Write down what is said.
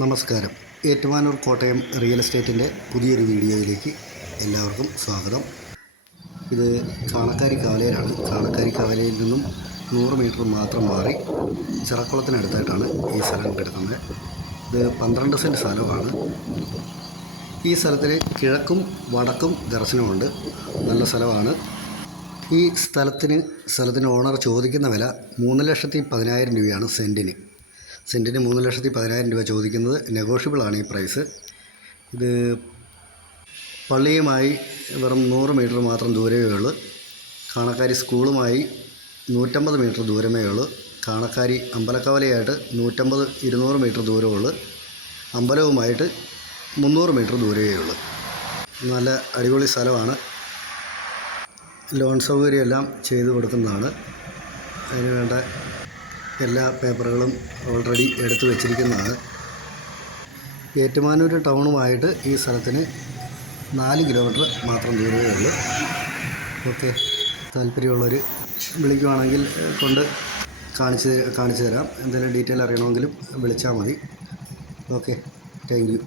നമസ്കാരം. ഏറ്റുമാനൂർ കോട്ടയം റിയൽ എസ്റ്റേറ്റിൻ്റെ പുതിയൊരു വീഡിയോയിലേക്ക് എല്ലാവർക്കും സ്വാഗതം. ഇത് കാണക്കാരി കവലയിലാണ്. കാണക്കാരി കവലയിൽ നിന്നും 100 മീറ്റർ മാത്രം മാറി ചിറക്കുളത്തിനടുത്തായിട്ടാണ് ഈ സ്ഥലം കിടക്കുന്നത്. ഇത് 12 സെൻറ്റ് സ്ഥലമാണ്. ഈ സ്ഥലത്തിന് കിഴക്കും വടക്കും ദർശനമുണ്ട്. നല്ല സ്ഥലമാണ്. ഈ സ്ഥലത്തിന് ഓണർ ചോദിക്കുന്ന വില 3,10,000 രൂപയാണ് സെൻറ്റിന്. 3,10,000 രൂപ ചോദിക്കുന്നത്. നെഗോഷ്യബിളാണ് ഈ പ്രൈസ്. ഇത് പള്ളിയുമായി വെറും 100 മീറ്റർ മാത്രം ദൂരമേ ഉള്ളൂ. കാണക്കാരി സ്കൂളുമായി 150 മീറ്റർ ദൂരമേ ഉള്ളൂ. കാണക്കാരി അമ്പലക്കവലയായിട്ട് 150-200 മീറ്റർ ദൂരമുള്ളൂ. അമ്പലവുമായിട്ട് 300 മീറ്റർ ദൂരമേ ഉള്ളൂ. നല്ല അടിപൊളി സ്ഥലമാണ്. ലോൺ സൗകര്യമെല്ലാം ചെയ്തു കൊടുക്കുന്നതാണ്. അതിന് വേണ്ട എല്ലാ പേപ്പറുകളും ഓൾറെഡി എടുത്തു വച്ചിരിക്കുന്നതാണ്. ഏറ്റുമാനൂർ ടൗണുമായിട്ട് ഈ സ്ഥലത്തിന് 4 കിലോമീറ്റർ മാത്രം ദൂരമേ ഉള്ളൂ. ഓക്കെ, താല്പര്യമുള്ളവർ വിളിക്കുവാണെങ്കിൽ കാണിച്ചു തരാം. എന്തെങ്കിലും ഡീറ്റെയിൽ അറിയണമെങ്കിലും വിളിച്ചാൽ മതി. Okay, thank you.